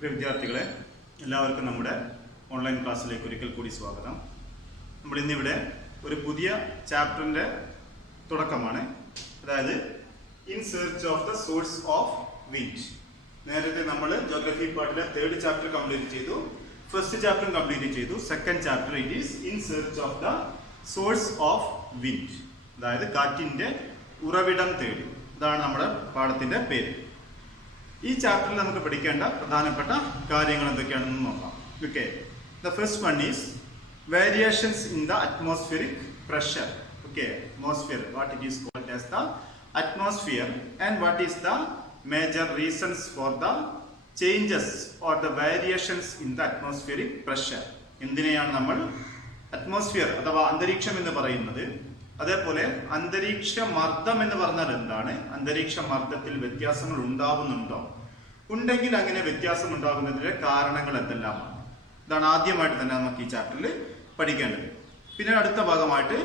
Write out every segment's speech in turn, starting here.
പ്രിയ വിദ്യാർത്ഥികളെ, എല്ലാവർക്കും നമ്മുടെ ഓൺലൈൻ ക്ലാസ്സിലേക്ക് ഒരിക്കൽ കൂടി സ്വാഗതം. നമ്മൾ ഇന്നിവിടെ ഒരു പുതിയ ചാപ്റ്ററിൻ്റെ തുടക്കമാണ്. അതായത് in search of the source of wind. നേരത്തെ നമ്മൾ ജോഗ്രഫി പാർട്ടിലെ 3rd ചാപ്റ്റർ കംപ്ലീറ്റ് ചെയ്തു, 1st ചാപ്റ്റർ കംപ്ലീറ്റ് ചെയ്തു. 2nd chapter it is in search of the source of wind, അതായത് കാറ്റിൻ്റെ ഉറവിടം തേടി. ഇതാണ് നമ്മുടെ പാഠത്തിൻ്റെ പേര്. ഈ ചാപ്റ്ററിൽ നമുക്ക് പഠിക്കേണ്ട പ്രധാനപ്പെട്ട കാര്യങ്ങൾ എന്തൊക്കെയാണെന്ന് നോക്കാം. Okay, the first one is variations in the atmospheric pressure. Okay, atmosphere, what it is called as the atmosphere and what is the major reasons for the changes or the variations in the atmospheric pressure. എന്തിനെയാണ് നമ്മൾ atmosphere അഥവാ അന്തരീക്ഷം എന്ന് പറയുന്നത്? അതേപോലെ അന്തരീക്ഷ മർദ്ദം എന്ന് പറഞ്ഞാൽ എന്താണ്? അന്തരീക്ഷ മർദ്ദത്തിൽ വ്യത്യാസങ്ങൾ ഉണ്ടാവുന്നുണ്ടോ? ഉണ്ടെങ്കിൽ അങ്ങനെ വ്യത്യാസം ഉണ്ടാകുന്നതിന്റെ കാരണങ്ങൾ എന്തെല്ലാമാണ്? ഇതാണ് ആദ്യമായിട്ട് തന്നെ നമുക്ക് ഈ ചാപ്റ്ററിൽ പഠിക്കേണ്ടത്. പിന്നെ അടുത്ത ഭാഗമായിട്ട്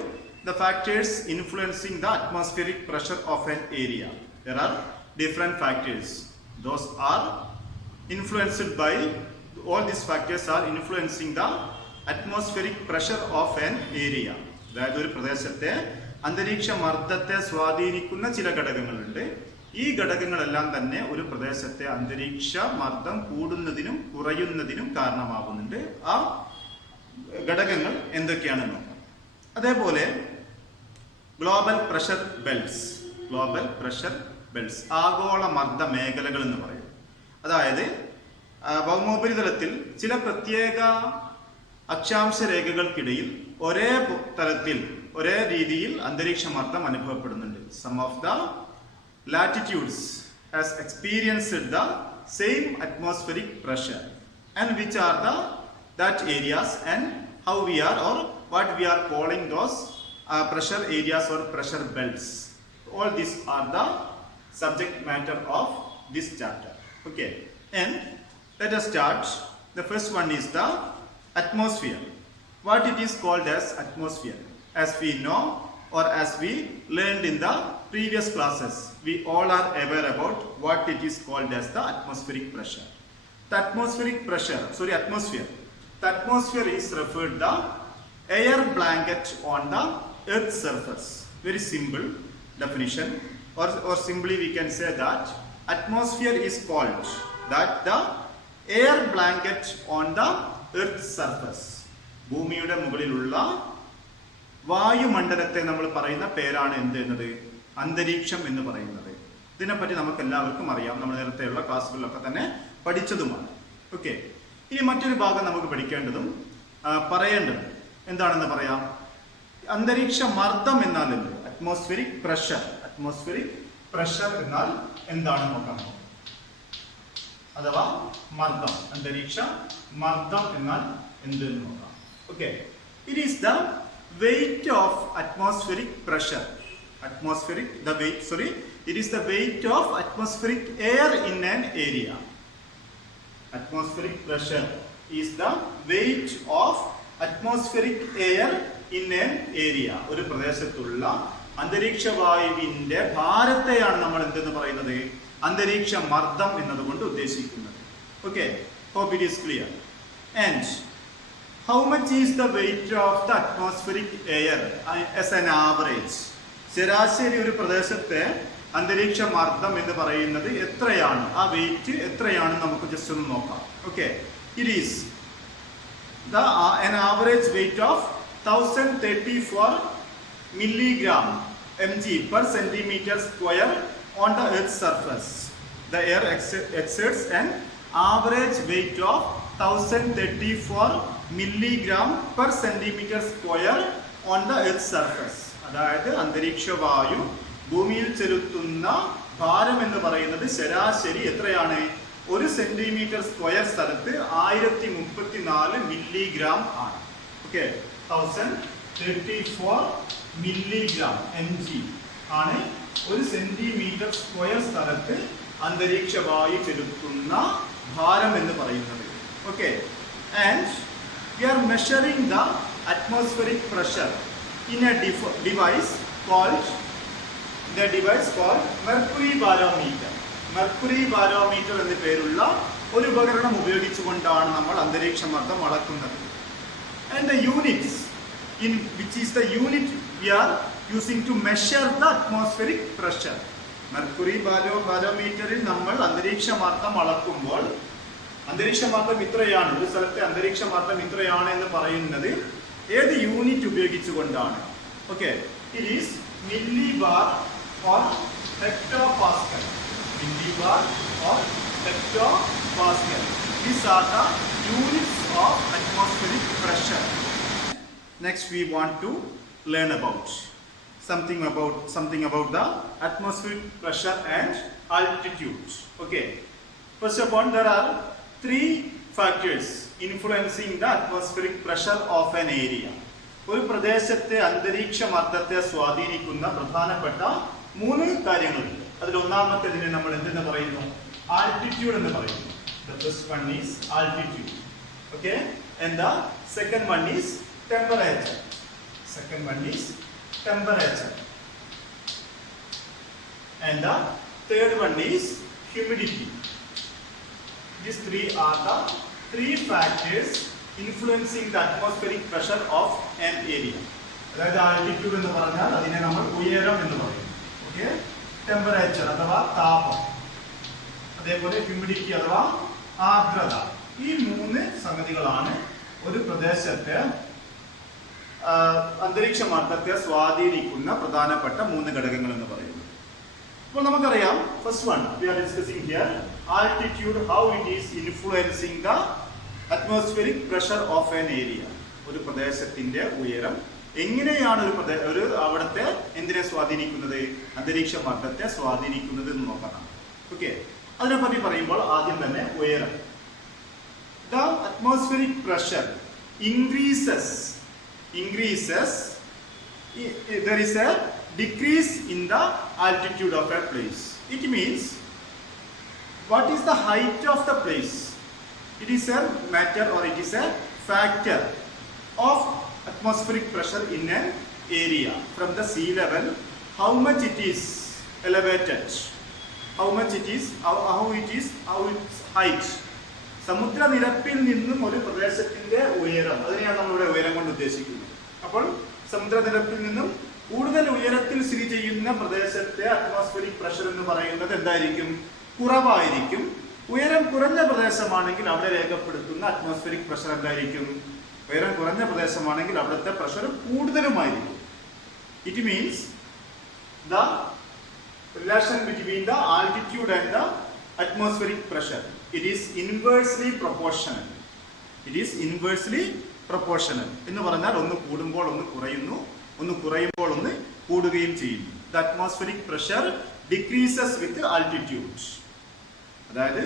the factors influencing the atmospheric pressure of an area. There are different factors. Those are influenced by, all these factors are influencing the atmospheric pressure of an area. അതായത് ഒരു പ്രദേശത്തെ അന്തരീക്ഷ മർദ്ദത്തെ സ്വാധീനിക്കുന്ന ചില ഘടകങ്ങളുണ്ട്. ഈ ഘടകങ്ങളെല്ലാം തന്നെ ഒരു പ്രദേശത്തെ അന്തരീക്ഷ മർദ്ദം കൂടുന്നതിനും കുറയുന്നതിനും കാരണമാകുന്നുണ്ട്. ആ ഘടകങ്ങൾ എന്തൊക്കെയാണെന്ന് നോക്കാം. അതേപോലെ ഗ്ലോബൽ പ്രഷർ ബെൽറ്റ്സ്, ആഗോള മർദ്ദ മേഖലകൾ എന്ന് പറയും. അതായത് ഭൗമോപരിതലത്തിൽ ചില പ്രത്യേക അക്ഷാംശ രേഖകൾക്കിടയിൽ ഒരേ തരത്തിൽ ഒരേ രീതിയിൽ അന്തരീക്ഷ മർദ്ദം അനുഭവപ്പെടുന്നുണ്ട്. Some of the latitudes has experienced the same atmospheric pressure and which are that areas and how we are or what we are calling those pressure areas or pressure belts. All these are the subject matter of this chapter. Okay, and let us start. The first one is the atmosphere. What it is called as atmosphere? As we know or as we learned in the previous classes, we all are aware about what it is called as the atmospheric pressure. The atmospheric pressure, atmosphere. The atmosphere is referred to the air blanket on the earth's surface. Very simple definition, or simply we can say that atmosphere is called that the air blanket on the earth's surface. ഭൂമിയുടെ മുകളിലുള്ള വായുമണ്ഡലത്തെ നമ്മൾ പറയുന്ന പേരാണ് എന്ത് എന്നത്? അന്തരീക്ഷം എന്ന് പറയുന്നത്. ഇതിനെപ്പറ്റി നമുക്ക് എല്ലാവർക്കും അറിയാം, നമ്മൾ നേരത്തെയുള്ള ക്ലാസ്സുകളിലൊക്കെ തന്നെ പഠിച്ചതുമാണ്. ഓക്കെ, ഇനി മറ്റൊരു ഭാഗം നമുക്ക് പഠിക്കേണ്ടതും പറയേണ്ടതും എന്താണെന്ന് പറയാം. അന്തരീക്ഷ മർദ്ദം എന്നാൽ എന്ത്? അറ്റ്മോസ്ഫിയറിക് പ്രഷർ എന്നാൽ എന്താണെന്ന് നോക്കാം. അഥവാ മർദ്ദം, അന്തരീക്ഷ മർദ്ദം എന്നാൽ എന്ത് എന്ന് നോക്കാം. Okay, it is the weight of atmospheric pressure. It is the weight of atmospheric air in an area. Atmospheric pressure is the weight of atmospheric air in an area. ഒരു പ്രദേശത്തുള്ള അന്തരീക്ഷ വായുവിന്റെ ഭാരത്തെയാണ് നമ്മൾ എന്തെന്ന് പറയുന്നത്? അന്തരീക്ഷ മർദ്ദം എന്നതുകൊണ്ട് ഉദ്ദേശിക്കുന്നത്. Okay, hope it is clear. And how much is the weight of the atmospheric air as an average? ശരാശരി ഒരു പ്രദേശത്തെ അന്തരീക്ഷ മർദ്ദം എന്ന് പറയുന്നത് എത്രയാണ്? ആ വെയിറ്റ് എത്രയാണെന്ന് നമുക്ക് ജസ്റ്റ് ഒന്ന് നോക്കാം. Okay, it is an average weight of 1034 milligram mg per centimeter square on the earth's surface. The air exerts an average weight of 1034 milligram per centimeter square on the earth's surface. അതായത് അന്തരീക്ഷ വായു ഭൂമിയിൽ ചെലുത്തുന്ന ഭാരം എന്ന് പറയുന്നത് ശരാശരി എത്രയാണ്? 1 സെന്റിമീറ്റർ സ്ക്വയർ സ്ഥലത്ത് 1034 മില്ലിഗ്രാം ആണ്. ഓക്കെ, 1034 മില്ലിഗ്രാം mg ആണ് 1 സെന്റിമീറ്റർ സ്ക്വയർ സ്ഥലത്ത് അന്തരീക്ഷ വായു ചെലുത്തുന്ന ഭാരം എന്ന് പറയുന്നത്. Okay, and we are measuring the atmospheric pressure in a device called mercury barometer. Mercury barometer എന്ന പേരുള്ള ഒരു ഉപകരണം ഉപയോഗിച്ചുകൊണ്ടാണ് നമ്മൾ അന്തരീക്ഷമർദ്ദം അളക്കുന്നത്. And the units in which is the unit we are using to measure the atmospheric pressure. Mercury ബാരോമീറ്ററിൽ നമ്മൾ അന്തരീക്ഷമർദ്ദം അളക്കുമ്പോൾ അന്തരീക്ഷമർദ്ദം ഇത്രയാണ്, ഒരു സ്ഥലത്തെ അന്തരീക്ഷമർദ്ദം ഇത്രയാണ് എന്ന് പറയുന്നത് ഏത് യൂണിറ്റ് ഉപയോഗിച്ചുകൊണ്ടാണ്? Okay, it is millibar or hectopascal. Millibar or hectopascal. These are the units of atmospheric pressure. Next, we want to learn about something about the atmospheric pressure and altitude. Okay. First of all, there are 3 factors influencing the atmospheric pressure of an area. ഒരു പ്രദേശത്തെ അന്തരീക്ഷമർദ്ദത്തെ സ്വാധീനിക്കുന്ന പ്രധാനപ്പെട്ട 3 കാര്യങ്ങളുണ്ട്. അതിൽ ഒന്നാമത്തേതിനെ നമ്മൾ എന്തെന്ന് പറയുന്നു? Altitude എന്ന് പറയുന്നു. The first one is altitude. Okay, and the second one is temperature. And the third one is humidity. These 3 are the 3 factors influencing the atmospheric pressure of an area. അതായത് altitude എന്ന് പറഞ്ഞാൽ അതിനെ നമ്മൾ ഉയരം എന്ന് പറയും. Okay, temperature അഥവാ താപം, അതേപോലെ ഹ്യൂമിഡിറ്റി അഥവാ ആർദ്രത. ഈ 3 സംഗതികളാണ് ഒരു പ്രദേശത്തെ അന്തരീക്ഷമർദ്ദത്തെ സ്വാധീനിക്കുന്ന പ്രധാനപ്പെട്ട 3 ഘടകങ്ങൾ എന്ന് പറയുന്നത്. അപ്പോൾ നമുക്കറിയാം, first one we are discussing here, altitude, how it is influencing the atmospheric pressure of an area. ഒരു പ്രദേശത്തിന്റെ ഉയരം എങ്ങനെയാണ് ഒരു അവിടുത്തെ എന്തിനെ സ്വാധീനിക്കുന്നത്? അന്തരീക്ഷമർദ്ദത്തെ സ്വാധീനിക്കുന്നത് എന്ന് നോക്കണം. ഓക്കെ, അതിനെപ്പറ്റി പറയുമ്പോൾ ആദ്യം തന്നെ ഉയരം. The atmospheric pressure increases. There is a decrease in the altitude of a place. It means, what is the height of the place? It is a matter or it is a factor of atmospheric pressure in an area from the sea level. How much it is elevated? How its height. സമുദ്രനിരപ്പിൽ നിന്നും ഒരു പ്രദേശത്തിന്റെ ഉയരം, അതിനെയാണ് നമ്മളിവിടെ ഉയരം കൊണ്ട് ഉദ്ദേശിക്കുന്നത്. അപ്പോൾ സമുദ്രനിരപ്പിൽ നിന്നും കൂടുതൽ ഉയരത്തിൽ സ്ഥിതി ചെയ്യുന്ന പ്രദേശത്തെ അറ്റ്മോസ്ഫിയറിക് പ്രഷർ എന്ന് പറയുന്നത് എന്തായിരിക്കും? കുറവായിരിക്കും. ഉയരം കുറഞ്ഞ പ്രദേശമാണെങ്കിൽ അവിടെ രേഖപ്പെടുത്തുന്ന അറ്റ്മോസ്ഫിയറിക് പ്രഷർ എന്തായിരിക്കും? ഉയരം കുറഞ്ഞ പ്രദേശമാണെങ്കിൽ അവിടുത്തെ പ്രഷർ കൂടുതലുമായിരിക്കും. It means the relation between the altitude and the atmospheric pressure, it is inversely proportional. എന്ന് പറഞ്ഞാൽ ഒന്ന് കൂടുമ്പോൾ ഒന്ന് കുറയുന്നു, ഒന്ന് കുറയുമ്പോൾ ഒന്ന് കൂടുകയും ചെയ്യുന്നു. The atmospheric pressure decreases with altitude. അതായത്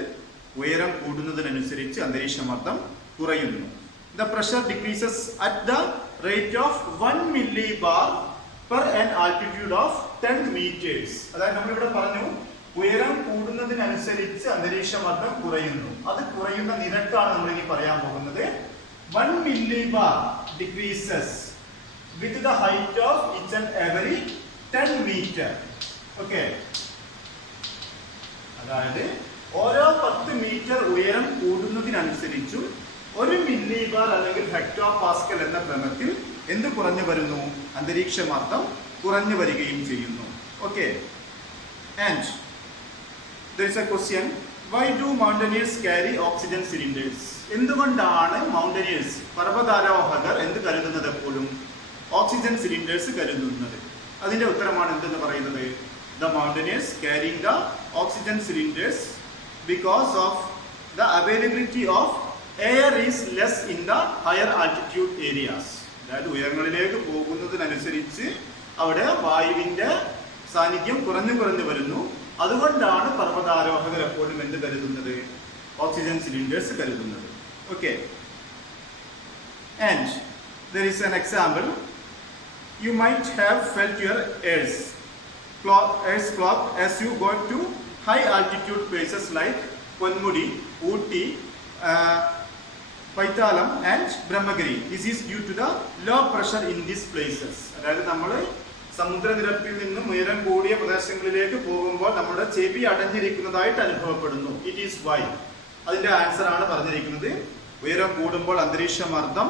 ഉയരം കൂടുന്നതിനനുസരിച്ച് അന്തരീക്ഷമർദ്ദം കുറയുന്നു. The pressure decreases at the rate of 1 millibar per an altitude of 10 meters. അതായത് നമ്മളിവിടെ പറഞ്ഞു, ഉയരം കൂടുന്നതിനനുസരിച്ച് അന്തരീക്ഷമർദ്ദം കുറയുന്നു. അത് കുറയുന്ന നിരക്കാണ് നമ്മൾ ഇനി പറയാൻ പോകുന്നത്. 1 millibar decreases with the height of each and every 10 meter. Okay, അതായത് ഓരോ 10 മീറ്റർ ഉയരം കൂടുന്നതിനനുസരിച്ചും 1 മില്ലിബാർ അല്ലെങ്കിൽ ഹെക്ടോപാസ്കൽ എന്ന ക്രമത്തിൽ എന്ത് കുറഞ്ഞു വരുന്നു? അന്തരീക്ഷമർദ്ദം കുറഞ്ഞു വരികയും ചെയ്യുന്നു. Okay, and there is a question, why do mountaineers carry oxygen cylinders? എന്തുകൊണ്ടാണ് മൗണ്ടനിയേഴ്സ്, പർവ്വതാരോഹകർ എന്ത് കരുതുന്നത്? എപ്പോഴും ഓക്സിജൻ സിലിണ്ടേഴ്സ് കരുതുന്നത്. അതിന്റെ ഉത്തരമാണ് എന്തെന്ന് പറയുന്നത്? The mountaineers carrying the oxygen cylinders because of the availability of air is less in the higher altitude areas. അതായത് ഉയരങ്ങളിലേക്ക് പോകുന്നതിനനുസരിച്ച് അവിടെ വായുവിന്റെ സാന്നിധ്യം കുറഞ്ഞു വരുന്നു. അതുകൊണ്ടാണ് പർവ്വതാരോഹകർ എപ്പോഴും എന്ത് കരുതുന്നത്? ഓക്സിജൻ സിലിണ്ടേഴ്സ് കരുതുന്നത്. Okay, and there is an example. You might have felt your ears clogged as you go to high altitude places like Ponmudi, Ooty, Paithalam and Brahmagiri. This is due to the low pressure in these places. അതായത് നമ്മൾ സമുദ്രനിരപ്പിൽ നിന്നും ഉയരം കൂടിയ പ്രദേശങ്ങളിലേക്ക് പോകുമ്പോൾ നമ്മുടെ ചെവി അടഞ്ഞിരിക്കുന്നതായിട്ട് അനുഭവപ്പെടുന്നു. It is why അതിന്റെ ആൻസർ ആണ് പറഞ്ഞിരിക്കുന്നത്. ഉയരം കൂടുമ്പോൾ അന്തരീക്ഷമർദ്ദം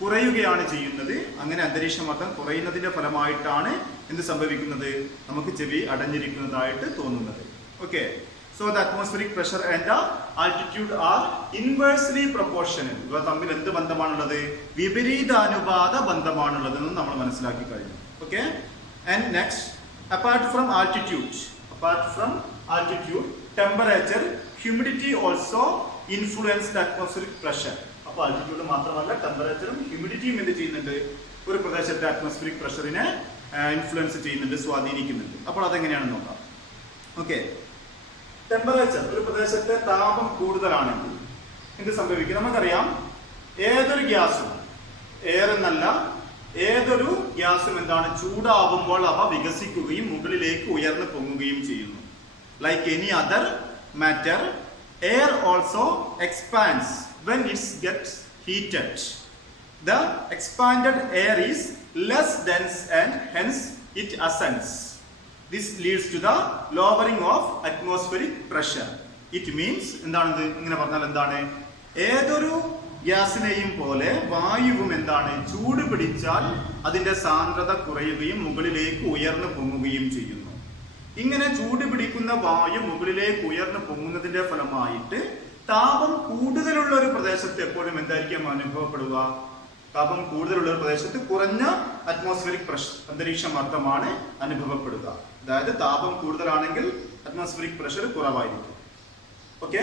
കുറയുകയാണ് ചെയ്യുന്നത്. അങ്ങനെ അന്തരീക്ഷമർദ്ദം കുറയുന്നതിന്റെ ഫലമായിട്ടാണ് എന്ത് സംഭവിക്കുന്നത്? നമുക്ക് ചെവി അടഞ്ഞിരിക്കുന്നതായിട്ട് തോന്നുന്നത്. Okay, so the atmospheric pressure and the altitude are inversely proportional. ഇവ തമ്മിൽ എന്ത് ബന്ധമാണുള്ളത്? വിപരീതാനുപാത ബന്ധമാണുള്ളത് എന്ന് നമ്മൾ മനസ്സിലാക്കി കഴിഞ്ഞു. Okay, and next, apart from altitude, temperature, humidity also influence the atmospheric pressure. അപ്പോൾ ആൾട്ടിറ്റ്യൂഡ് മാത്രമല്ല, ടെമ്പറേച്ചറും ഹ്യൂമിഡിറ്റിയും എന്ത് ചെയ്യുന്നുണ്ട്? ഒരു പ്രദേശത്തെ അറ്റ്മോസ്ഫിയറിക് പ്രഷറിനെ ഇൻഫ്ലുവൻസ് ചെയ്യുന്നുണ്ട്, സ്വാധീനിക്കുന്നുണ്ട്. അപ്പോൾ അതെങ്ങനെയാണെന്ന് നോക്കാം. ഓക്കെ, ടെമ്പറേച്ചർ, ഒരു പ്രദേശത്തെ താപം കൂടുതലാണെങ്കിൽ എന്ത് സംഭവിക്കും? നമുക്കറിയാം, ഏതൊരു ഗ്യാസും, എയർ എന്നല്ല, ഏതൊരു ഗ്യാസും എന്താണ്? ചൂടാവുമ്പോൾ അവ വികസിക്കുകയും മുകളിലേക്ക് ഉയർന്നു പൊങ്ങുകയും ചെയ്യുന്നു. Like any other matter, air also expands when it gets heated. The expanded air is less dense and hence it ascends. This leads to the lowering of atmospheric pressure. It means എന്താണ്? ഇങ്ങനെ പറഞ്ഞാൽ എന്താണ്? ഏതൊരു ഗ്യാസിനെയും പോലെ വായുവും എന്താണ്? ചൂട് പിടിച്ചാൽ അതിന്റെ സാന്ദ്രത കുറയുകയും മുകളിലേക്ക് ഉയർന്നു പൊങ്ങുകയും ചെയ്യുന്നു. ഇങ്ങനെ ചൂട് പിടിക്കുന്ന വായു മുകളിലേക്ക് ഉയർന്നു പൊങ്ങുന്നതിന്റെ ഫലമായിട്ട് താപം കൂടുതലുള്ള ഒരു പ്രദേശത്ത് എപ്പോഴും എന്തായിരിക്കും അനുഭവപ്പെടുക? താപം കൂടുതലുള്ള ഒരു പ്രദേശത്ത് കുറഞ്ഞ അറ്റ്മോസ്ഫിയറിക് പ്രഷർ, അന്തരീക്ഷമർദ്ദമാണ് അനുഭവപ്പെടുക. അതായത് താപം കൂടുതലാണെങ്കിൽ അറ്റ്മോസ്ഫിയറിക് പ്രഷർ കുറവായിരിക്കും. ഓക്കെ,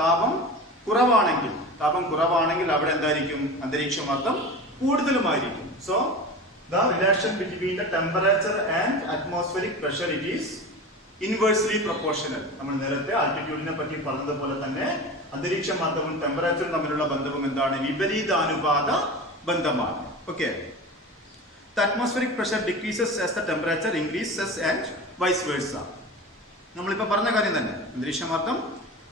താപം കുറവാണെങ്കിൽ അവിടെ എന്തായിരിക്കും? അന്തരീക്ഷമർദ്ദം കൂടുതലുമായിരിക്കും. So the relation between the temperature and atmospheric pressure, it is inversely proportional. നമ്മൾ നേരത്തെ ആൾട്ടിറ്റ്യൂഡിനെ പറ്റി പറഞ്ഞതുപോലെ തന്നെ അന്തരീക്ഷമർദ്ദവും ടെമ്പറേച്ചറും തമ്മിലുള്ള ബന്ധവും എന്താണ്? വിപരീതാനുപാത ബന്ധമാണ്. Okay, the atmospheric pressure decreases as the temperature increases and vice versa. നമ്മളിപ്പോൾ പറഞ്ഞ കാര്യം തന്നെ, അന്തരീക്ഷമർദ്ദം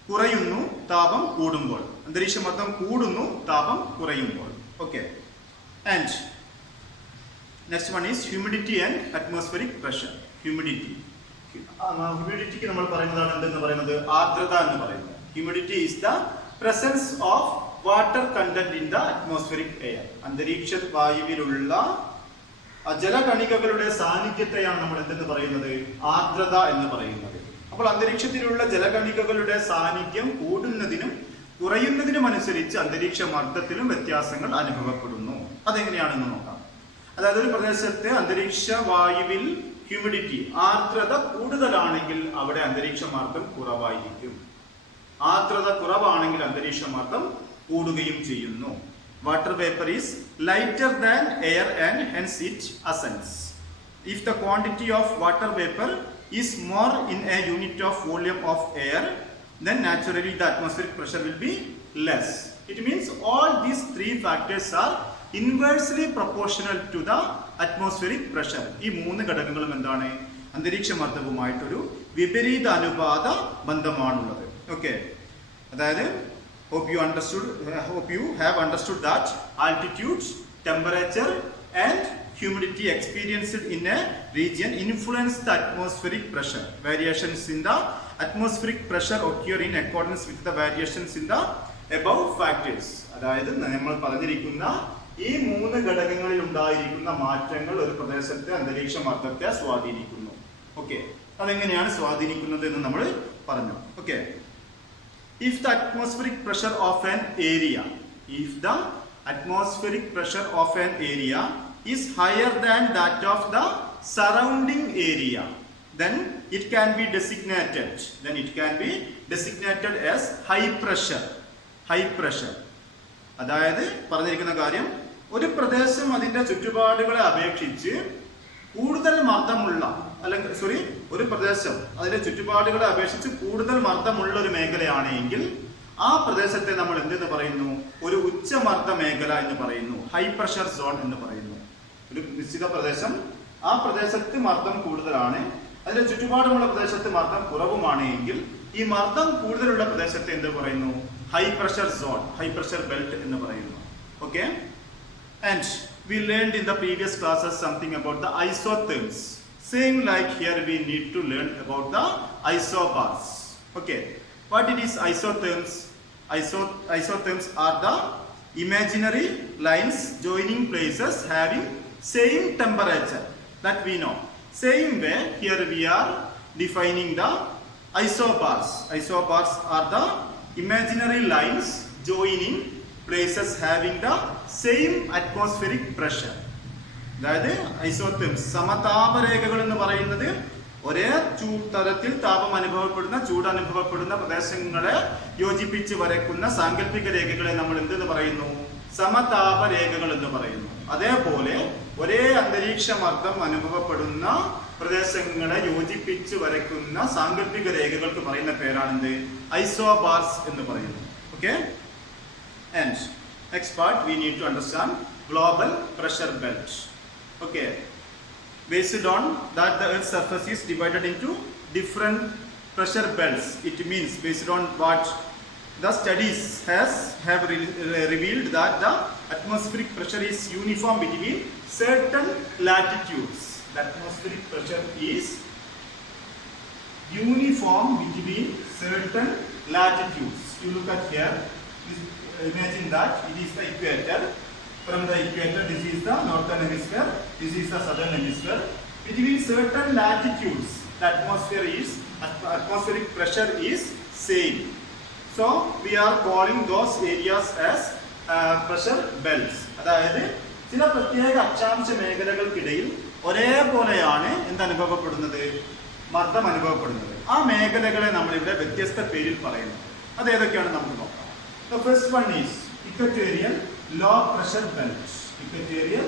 കുറയുന്നു താപം കൂടുമ്പോൾ, അന്തരീക്ഷമർദ്ദം കൂടുന്നു താപം കുറയുമ്പോൾ. Okay, and next one is humidity and atmospheric pressure. Humidityക്ക് നമ്മൾ പറയുന്നതാണ് എന്തെന്ന് പറയുന്നത്? ആർദ്രത എന്ന് പറയുന്നത്. Humidity is the presence of water content in the atmospheric air. അന്തരീക്ഷ വായുവിലുള്ള ജലകണികകളുടെ സാന്നിധ്യത്തെയാണ് നമ്മൾ എന്തെന്ന് പറയുന്നത്? ആർദ്രത എന്ന് പറയുന്നത്. അപ്പോൾ അന്തരീക്ഷത്തിലുള്ള ജലകണികകളുടെ സാന്നിധ്യം കൂടുന്നതിനും കുറയുന്നതിനും അനുസരിച്ച് അന്തരീക്ഷ മർദ്ദത്തിലും വ്യത്യാസങ്ങൾ അനുഭവപ്പെടുന്നു. അതെങ്ങനെയാണെന്ന് നോക്കാം. അതായത് ഒരു പ്രദേശത്തെ അന്തരീക്ഷ വായുവിൽ ഹ്യൂമിഡിറ്റി, ആർദ്രത കൂടുതലാണെങ്കിൽ അവിടെ അന്തരീക്ഷമർദ്ദം കുറവായിരിക്കും. ആർദ്രത കുറവാണെങ്കിൽ അന്തരീക്ഷമർദ്ദം കൂടുകയും ചെയ്യുന്നു. Water vapour is lighter than air and hence it ascends. If the quantity of water vapour is more in a unit of volume of air, then naturally the atmospheric pressure will be less. It means all these three factors are inversely proportional to the atmospheric pressure. ഈ മൂന്ന് ഘടകങ്ങളും എന്താണ്? അന്തരീക്ഷമർദ്ദവുമായിട്ടൊരു വിപരീത അനുപാത ബന്ധമാണുള്ളത്. Okay, അതായത് hope you have understood that altitude, temperature and humidity experienced in a region influence the atmospheric pressure. Variations in the atmospheric pressure occur in accordance with the variations in the above factors. അതായത് നമ്മൾ പറഞ്ഞിരിക്കുന്ന ഈ മൂന്ന് ഘടകങ്ങളിൽ ഉണ്ടായിരിക്കുന്ന മാറ്റങ്ങൾ ഒരു പ്രദേശത്തെ അന്തരീക്ഷമർദ്ദത്തെ സ്വാധീനിക്കുന്നു. ഓക്കെ, അതെങ്ങനെയാണ് സ്വാധീനിക്കുന്നത് എന്ന് നമ്മൾ പറഞ്ഞു. Okay, if the atmospheric pressure of an area is higher than that of the surrounding area, then it can be designated as high pressure. അതായത് പറഞ്ഞിരിക്കുന്ന കാര്യം, ഒരു പ്രദേശം അതിന്റെ ചുറ്റുപാടുകളെ അപേക്ഷിച്ച് കൂടുതൽ മർദ്ദമുള്ള ഒരു പ്രദേശം അതിന്റെ ചുറ്റുപാടുകളെ അപേക്ഷിച്ച് കൂടുതൽ മർദ്ദമുള്ള ഒരു മേഖലയാണെങ്കിൽ ആ പ്രദേശത്തെ നമ്മൾ എന്തെന്ന് പറയുന്നു? ഒരു ഉച്ചമർദ്ദ മേഖല എന്ന് പറയുന്നു, ഹൈ പ്രഷർ സോൺ എന്ന് പറയുന്നു. ഒരു നിശ്ചിത പ്രദേശം, ആ പ്രദേശത്ത് മർദ്ദം കൂടുതലാണ്, അതിന്റെ ചുറ്റുപാടുമുള്ള പ്രദേശത്ത് മർദ്ദം കുറവുമാണ് എങ്കിൽ ഈ മർദ്ദം കൂടുതലുള്ള പ്രദേശത്തെ എന്ത് പറയുന്നു? High pressure zone, high pressure belt എന്ന് പറയുന്നു. Okay, and we learned in the previous classes something about the isotherms. Same like here we need to learn about the isobars. Okay, What it is isotherms? Isotherms are the imaginary lines joining places having same temperature that we know. Same way, here we are defining the isobars. Isobars are the imaginary lines joining places having the same atmospheric pressure. അതായത് ഐസോതെംസ് സമതാപരേഖകൾ എന്ന് പറയുന്നത് ഒരേ തരത്തിൽ താപം അനുഭവപ്പെടുന്ന ചൂട് അനുഭവപ്പെടുന്ന പ്രദേശങ്ങളെ യോജിപ്പിച്ച് വരയ്ക്കുന്ന സാങ്കല്പിക രേഖകളെ നമ്മൾ എന്തെന്ന് പറയുന്നു? സമതാപരേഖകൾ എന്ന് പറയുന്നു. അതേപോലെ ഒരേ അന്തരീക്ഷമർദ്ദം അനുഭവപ്പെടുന്ന പ്രദേശങ്ങളെ യോജിപ്പിച്ച് വരയ്ക്കുന്ന സാങ്കല്പിക രേഖകൾക്ക് പറയുന്ന പേരാണെന്ത്? ഐസോബാർസ് എന്ന് പറയുന്നു. Okay, and next part we need to understand global pressure belt. Okay, based on that the earth's surface is divided into different pressure belts. It means based on what the studies have revealed that the atmospheric pressure is uniform between certain latitudes. The atmospheric pressure is uniform between certain latitudes. You look at here, imagine that it is the equator. From the equator, this is the northern hemisphere, this is the southern hemisphere. Between certain latitudes, the atmospheric pressure is same. So we are calling those areas as pressure belts. അതായത് ചില പ്രത്യേക അക്ഷാംശ മേഖലകൾക്കിടയിൽ ഒരേപോലെയാണ് എന്തനുഭവപ്പെടുന്നത്? മർദ്ദം അനുഭവപ്പെടുന്നത്. ആ മേഖലകളെ നമ്മളിവിടെ വ്യത്യസ്ത പേരിൽ പറയുന്നു. അത് ഏതൊക്കെയാണ് നമുക്ക് നോക്കാം. The first one is equatorial low pressure belt. Equatorial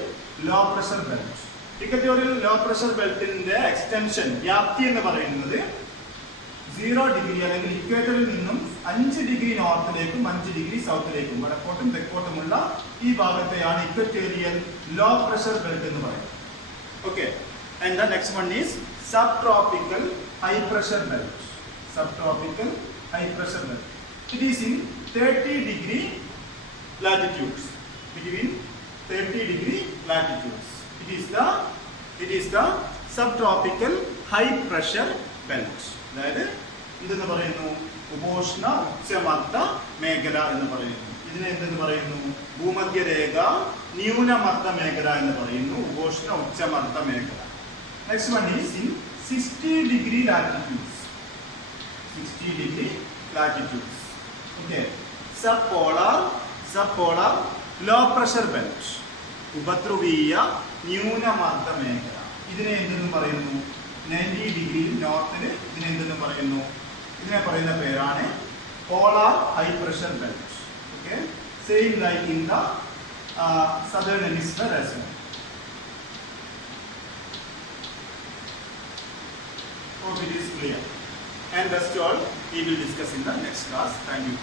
low pressure belt. Equatorial low pressure beltന്റെ എക്സ്റ്റൻഷൻ വ്യാപ്തി എന്ന് പറയുന്നത് 0 ഡിഗ്രി അല്ലെങ്കിൽ ഇക്വേറ്ററിൽ നിന്നും 5 ഡിഗ്രി നോർത്തിലേക്കും 5 ഡിഗ്രി സൗത്തിലേക്കും വടക്കോട്ടും തെക്കോട്ടുമുള്ള ഈ ഭാഗത്തെയാണ് ഇക്വറ്റോറിയൽ ലോ പ്രഷർ ബെൽറ്റ് എന്ന് പറയുന്നത്. Okay, and the next one is subtropical high pressure belt. Subtropical high pressure belt. It is in 30 degree latitudes. Between 30 degree latitudes. It is the subtropical high pressure belt. അതായത് ഇതെന്ന് പറയുന്നു ഉപോഷ്ണ ഉച്ചമർദ്ദ മേഖല എന്ന് പറയുന്നു. ഇതിനെ എന്തെന്ന് പറയുന്നു? ഭൂമധ്യരേഖ ന്യൂനമർദ്ദ മേഖല എന്ന് പറയുന്നു. ഉപോഷ്ണ ഉച്ചമർദ്ദ മേഖല. Next one is in 60 degree latitudes. 60 degree latitudes. Okay. Subpolar low pressure belt. ഉപധ്രുവീയ ന്യൂനമർദ്ദ മേഖല. ഇതിനെ എന്തെന്ന് പറയുന്നു? 90 ഡിഗ്രി നോർത്തിന് ഇതിനെ എന്തെന്ന് പറയുന്നു? ഇതിനെ പറയുന്ന പേരാണ് polar high pressure belt. Okay, same like in the southern hemisphere as well. Hope it is clear. And rest all we will discuss in the next class. Thank you.